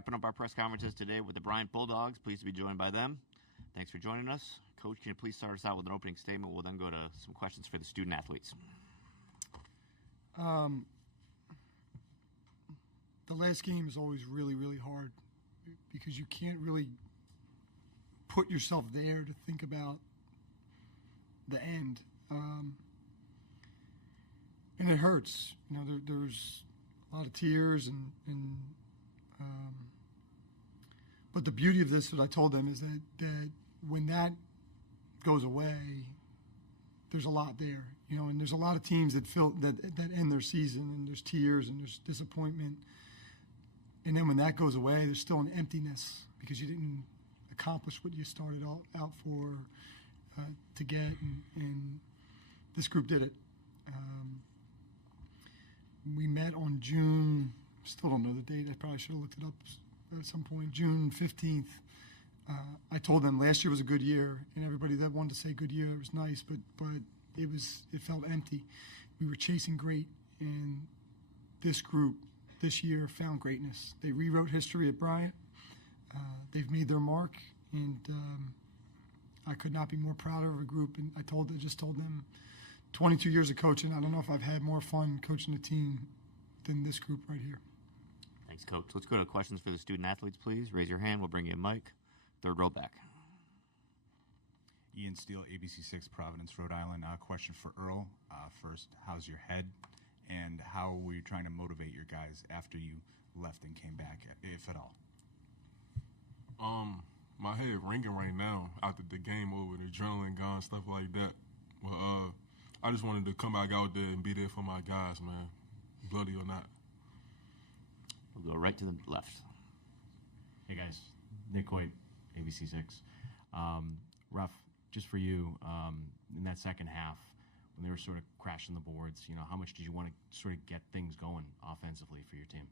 wrapping up our press conferences today with the Bryant Bulldogs. Pleased to be joined by them. Thanks for joining us. Coach, can you please start us out with an opening statement? We'll then go to some questions for the student athletes. The last game is always really, really hard because you can't really put yourself there to think about the end. And it hurts. You know, there's a lot of tears but the beauty of this, what I told them, is that when that goes away, there's a lot there, you know, and there's a lot of teams that end their season, and there's tears and there's disappointment, and then when that goes away, there's still an emptiness because you didn't accomplish what you started out for to get, and this group did it. We met on June, still don't know the date, I probably should have looked it up at some point, June 15th. I told them last year was a good year, and everybody that wanted to say good year, it was nice, but it felt empty. We were chasing great, and this group this year found greatness. They rewrote history at Bryant. They've made their mark, and I could not be more proud of a group. And I just told them, 22 years of coaching, I don't know if I've had more fun coaching a team than this group right here. Thanks, Coach. Let's go to questions for the student athletes, please. Raise your hand. We'll bring you a mic. Third row back. Ian Steele, ABC6, Providence, Rhode Island. Question for Earl. First, how's your head? And how were you trying to motivate your guys after you left and came back, if at all? My head ringing right now after the game over, the adrenaline gone, stuff like that. Well, I just wanted to come back out there and be there for my guys, man, bloody or not. We'll go right to the left. Hey, guys. Nick Hoyt, ABC6. Ruff, just for you, in that second half, when they were sort of crashing the boards, you know, how much did you want to sort of get things going offensively for your team?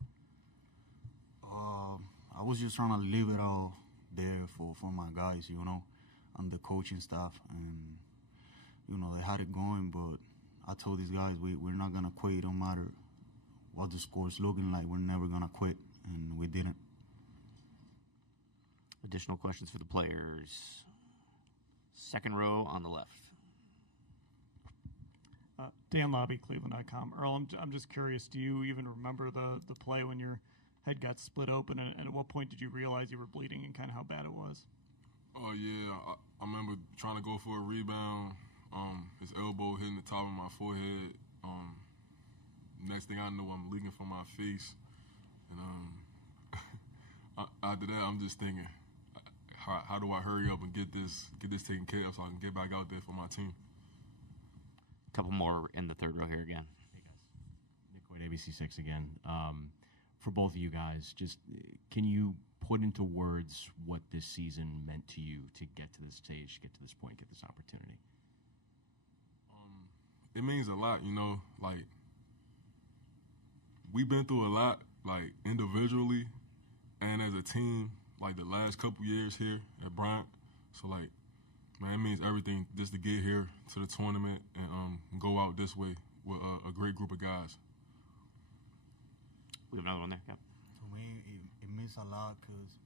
I was just trying to leave it all there for my guys, you know, and the coaching staff. And, you know, they had it going, but I told these guys we're not going to quit. No matter what the score's looking like, we're never going to quit, and we didn't. Additional questions for the players. Second row on the left. Dan Lobby, Cleveland.com. Earl, I'm just curious, do you even remember the play when your head got split open, and at what point did you realize you were bleeding and kind of how bad it was? Oh, yeah. I remember trying to go for a rebound, his elbow hitting the top of my forehead. Next thing I know, I'm leaking from my face. And after that, I'm just thinking, how do I hurry up and get this taken care of so I can get back out there for my team? A couple more in the third row here again. Hey, guys. Nick Hoyt, ABC6 again. For both of you guys, just can you put into words what this season meant to you to get to this stage, get to this point, get this opportunity? It means a lot, you know, like, we've been through a lot, like, individually and as a team, like, the last couple years here at Bryant. So, like, man, it means everything just to get here to the tournament and go out this way with a great group of guys. We have another one there. Yep. To me, it means a lot because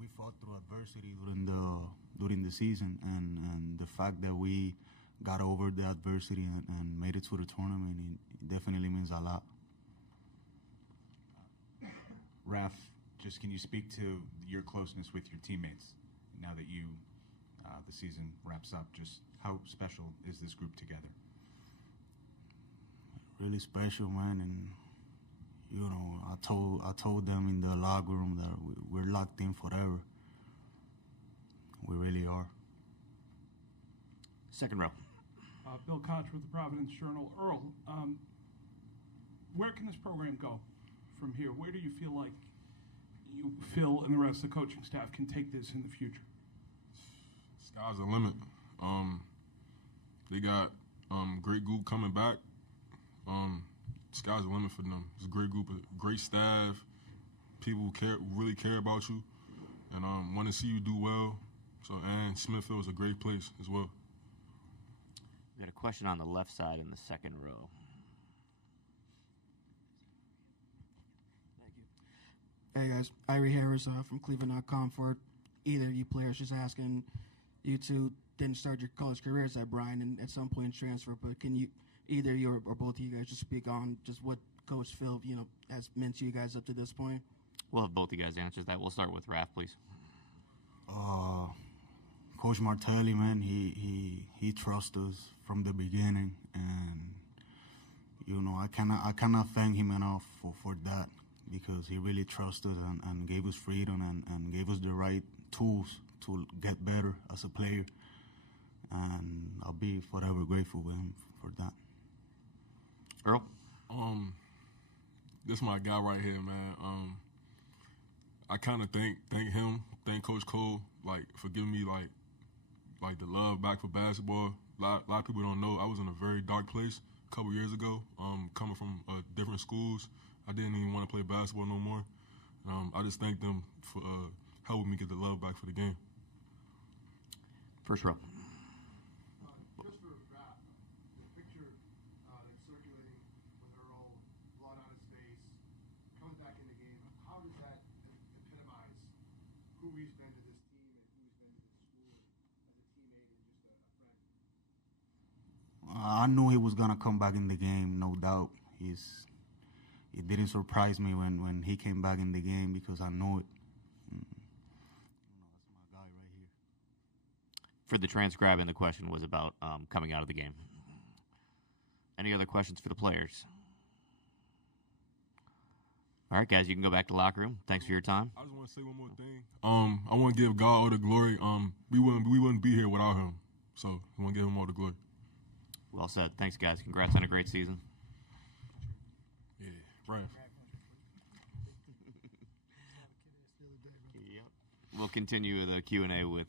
we fought through adversity during the season, and the fact that we got over the adversity and made it to the tournament, it definitely means a lot. Raf, just can you speak to your closeness with your teammates now that the season wraps up? Just how special is this group together? Really special, man, and you know, I told them in the locker room that we're locked in forever. We really are. Second row. Bill Koch with the Providence Journal. Earl, where can this program go from here? Where do you feel like you, Phil, and the rest of the coaching staff can take this in the future? Sky's the limit. They got great group coming back. Sky's the limit for them. It's a great group, great staff. People really care about you, and want to see you do well. So, and Smithfield is a great place as well. We got a question on the left side in the second row. Hey guys, Irie Harris from Cleveland.com for either you players. Just asking, you two didn't start your college careers at Bryant and at some point transfer, but can you, either you or both of you guys, just speak on just what Coach Phil, has meant to you guys up to this point? We'll have both of you guys answer that. We'll start with Raph, please. Coach Martelli, man, he trusts us from the beginning, and I cannot thank him enough for that, because he really trusted and gave us freedom and gave us the right tools to get better as a player, and I'll be forever grateful with him for that. Earl? This my guy right here, man. I kind of thank Coach Cole, for giving me like the love back for basketball. A lot of people don't know I was in a very dark place a couple years ago. Coming from different schools, I didn't even want to play basketball no more. I just thank them for helping me get the love back for the game. First row. Just for Raph, the picture that's circulating with Earl, blood on his face, coming back in the game, how does that epitomize who he's been to this team and who he's been to this school as a teammate and just a friend? I knew he was gonna come back in the game, no doubt. It didn't surprise me when he came back in the game, because I know it. That's my guy right here. For the transcribing, the question was about coming out of the game. Any other questions for the players? All right, guys, you can go back to the locker room. Thanks for your time. I just want to say one more thing. I want to give God all the glory. We wouldn't be here without him. So I want to give him all the glory. Well said. Thanks, guys. Congrats on a great season. Yeah, Bryant. Yep. We'll continue the Q&A with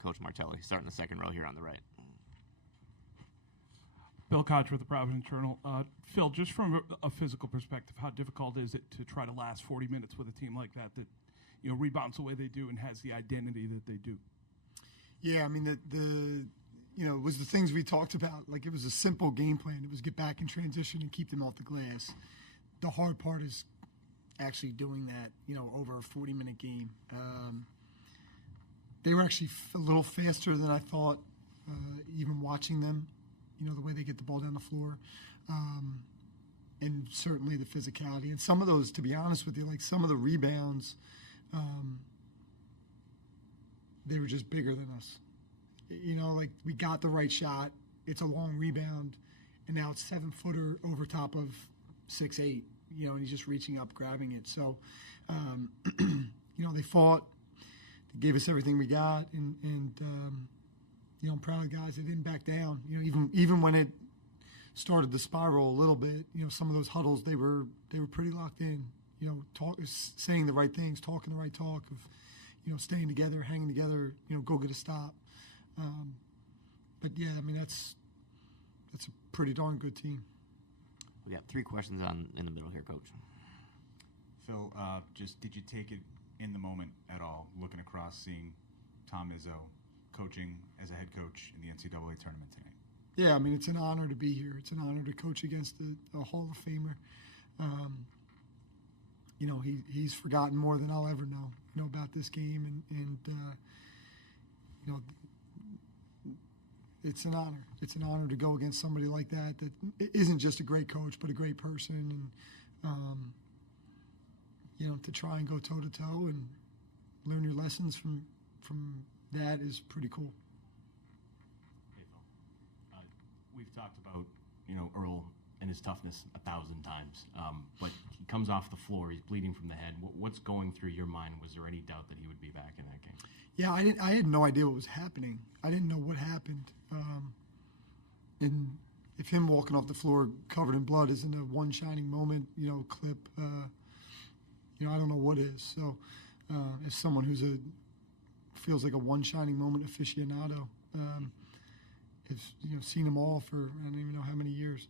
Coach Martelli, starting the second row here on the right. Bill Koch with the Providence Journal. Phil, just from a physical perspective, how difficult is it to try to last 40 minutes with a team like that rebounds the way they do and has the identity that they do? Yeah, I mean, it was the things we talked about. Like, it was a simple game plan. It was get back in transition and keep them off the glass. The hard part is actually doing that, over a 40-minute game. They were actually a little faster than I thought, even watching them, the way they get the ball down the floor. And certainly the physicality. And some of those, to be honest with you, like some of the rebounds, they were just bigger than us. Like we got the right shot. It's a long rebound, and now it's 7-footer over top of 6'8", and he's just reaching up, grabbing it. So, they fought. They gave us everything we got, and I'm proud of the guys that didn't back down. Even when it started to spiral a little bit, some of those huddles, they were pretty locked in. Saying the right things, talking the right talk of, staying together, hanging together. Go get a stop. But yeah, I mean that's a pretty darn good team. We got 3 questions in the middle here, Coach. Phil, just did you take it in the moment at all, looking across, seeing Tom Izzo coaching as a head coach in the NCAA tournament tonight? Yeah, I mean, it's an honor to be here. It's an honor to coach against a Hall of Famer. He's forgotten more than I'll ever know, about this game, and it's an honor. It's an honor to go against somebody like that isn't just a great coach, but a great person, and to try and go toe to toe and learn your lessons from that is pretty cool. Hey, Phil. We've talked about Earl and his toughness 1,000 times, but he comes off the floor. He's bleeding from the head. What's going through your mind? Was there any doubt that he would be back in that game? Yeah, I had no idea what was happening. I didn't know what happened. And if him walking off the floor covered in blood isn't a one shining moment, clip, I don't know what is. So, as someone who's feels like a one shining moment aficionado, has seen them all for I don't even know how many years.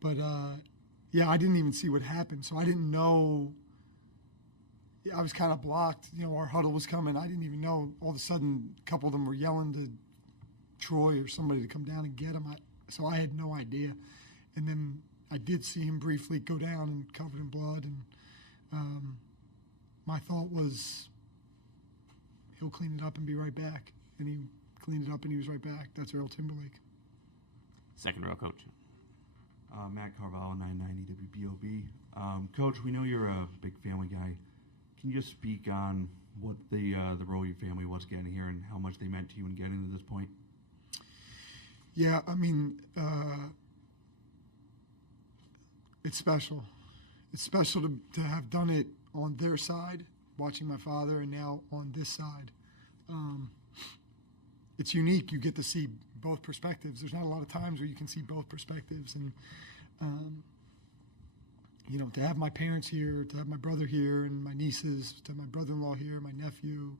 But yeah, I didn't even see what happened, so I didn't know. I was kind of blocked. Our huddle was coming. I didn't even know. All of a sudden, a couple of them were yelling to Troy or somebody to come down and get him. So I had no idea. And then I did see him briefly go down and covered in blood. And my thought was he'll clean it up and be right back. And he cleaned it up and he was right back. That's Earl Timberlake. Second row, coach. Matt Carvalho, 990 WBOB. Coach, we know you're a big family guy. Can you just speak on what the role your family was getting here and how much they meant to you in getting to this point? Yeah, I mean, it's special. It's special to have done it on their side, watching my father, and now on this side. It's unique. You get to see both perspectives. There's not a lot of times where you can see both perspectives. And, to have my parents here, to have my brother here and my nieces, to have my brother-in-law here, my nephew,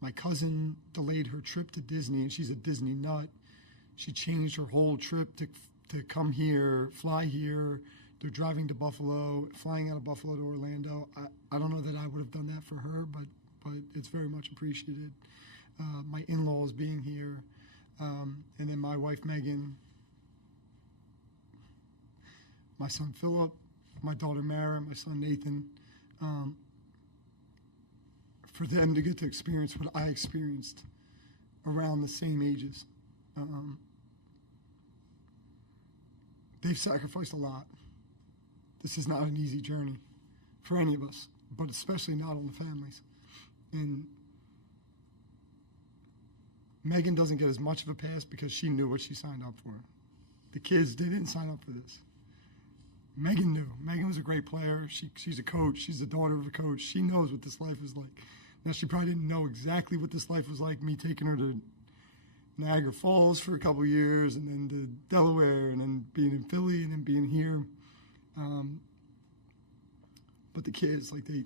my cousin delayed her trip to Disney, and she's a Disney nut. She changed her whole trip to come here, fly here. They're driving to Buffalo, flying out of Buffalo to Orlando. I don't know that I would have done that for her, but it's very much appreciated. My in-laws being here, and then my wife Megan, my son Philip, my daughter Mara, my son Nathan, for them to get to experience what I experienced around the same ages. They've sacrificed a lot. This is not an easy journey for any of us, but especially not on the families. And Megan doesn't get as much of a pass because she knew what she signed up for. The kids, they didn't sign up for this. Megan knew. Megan was a great player. She's a coach. She's the daughter of a coach. She knows what this life is like. Now, she probably didn't know exactly what this life was like, me taking her to Niagara Falls for a couple of years and then to Delaware and then being in Philly and then being here. But the kids, like they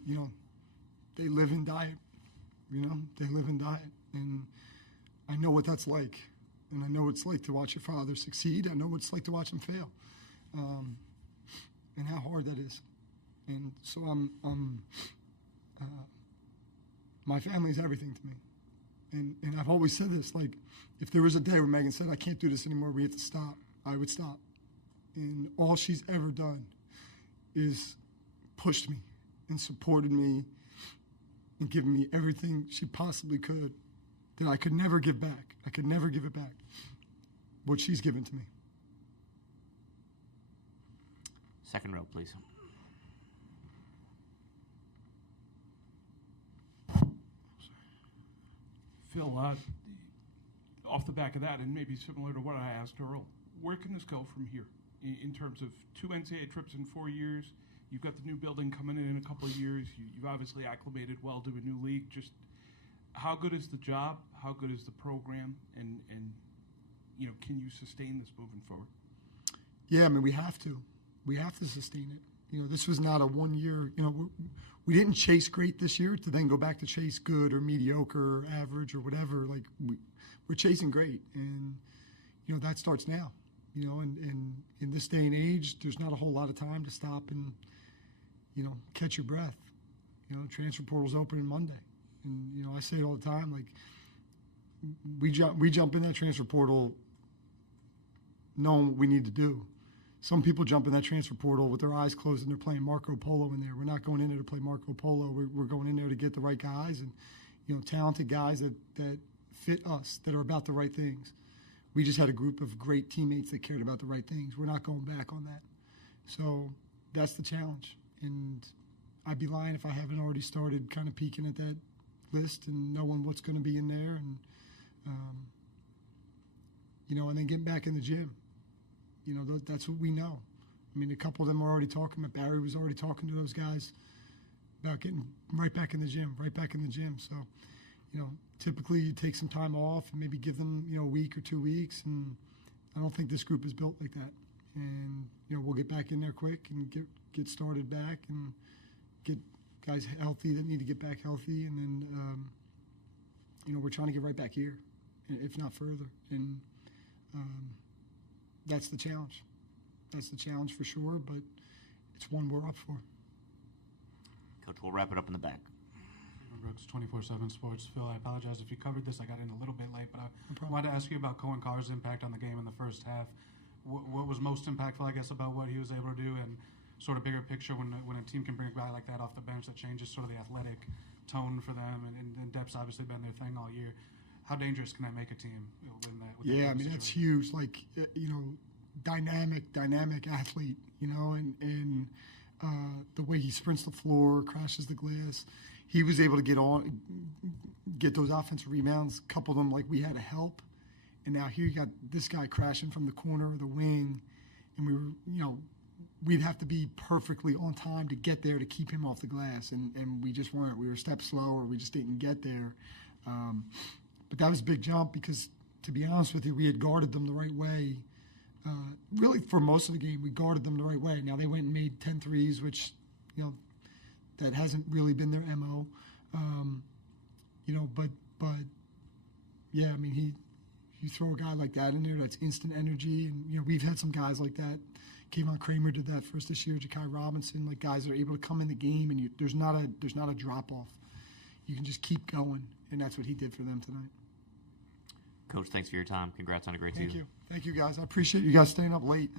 live and die it. They live and die it. And I know what that's like. And I know what it's like to watch your father succeed. I know what it's like to watch him fail. And how hard that is. And so my family's everything to me. And I've always said this, like, if there was a day where Megan said, I can't do this anymore, we have to stop, I would stop. And all she's ever done is pushed me and supported me and given me everything she possibly could that I could never give back. I could never give it back, what she's given to me. Second row, please. Phil, off the back of that, and maybe similar to what I asked Earl, where can this go from here in terms of 2 NCAA trips in 4 years? You've got the new building coming in a couple of years. You've obviously acclimated well to a new league. Just how good is the job? How good is the program? And can you sustain this moving forward? Yeah, I mean, we have to. We have to sustain it. This was not a 1 year, we didn't chase great this year to then go back to chase good or mediocre or average or whatever. Like, we're chasing great. And, that starts now. And in this day and age, there's not a whole lot of time to stop and, catch your breath. Transfer portal's opening Monday. And, I say it all the time, like, we jump in that transfer portal knowing what we need to do. Some people jump in that transfer portal with their eyes closed and they're playing Marco Polo in there. We're not going in there to play Marco Polo. We're going in there to get the right guys and, talented guys that fit us, that are about the right things. We just had a group of great teammates that cared about the right things. We're not going back on that. So that's the challenge. And I'd be lying if I haven't already started kind of peeking at that list and knowing what's going to be in there. And, and then getting back in the gym. That's what we know. I mean, a couple of them were already talking, but Barry was already talking to those guys about getting right back in the gym. So, typically you take some time off and maybe give them, a week or 2 weeks. And I don't think this group is built like that. And, we'll get back in there quick and get started back and get guys healthy that need to get back healthy. And then, we're trying to get right back here, if not further. And, that's the challenge. That's the challenge for sure, but it's one we're up for. Coach, we'll wrap it up in the back. Brooks, 24/7 Sports. Phil, I apologize if you covered this. I got in a little bit late, but I wanted to ask you about Cohen Carr's impact on the game in the first half. What was most impactful, I guess, about what he was able to do, and sort of bigger picture when a team can bring a guy like that off the bench that changes sort of the athletic tone for them, and depth's obviously been their thing all year. How dangerous can that make a team? Yeah, I mean, that's huge. Like, dynamic athlete, and the way he sprints the floor, crashes the glass. He was able to get those offensive rebounds, couple them like we had to help. And now here you got this guy crashing from the corner or the wing, and we were, we'd have to be perfectly on time to get there to keep him off the glass, and we just weren't. We were a step slow, or we just didn't get there. But that was a big jump because, to be honest with you, we had guarded them the right way. Really, for most of the game, we guarded them the right way. Now, they went and made 10 threes, which, that hasn't really been their MO. But yeah, I mean, you throw a guy like that in there, that's instant energy. And, we've had some guys like that. Kayvon Kramer did that for us this year, Ja'Kai Robinson, like guys that are able to come in the game and there's not a drop-off. You can just keep going, and that's what he did for them tonight. Coach, thanks for your time. Congrats on a great season. Thank you, guys. I appreciate you guys staying up late.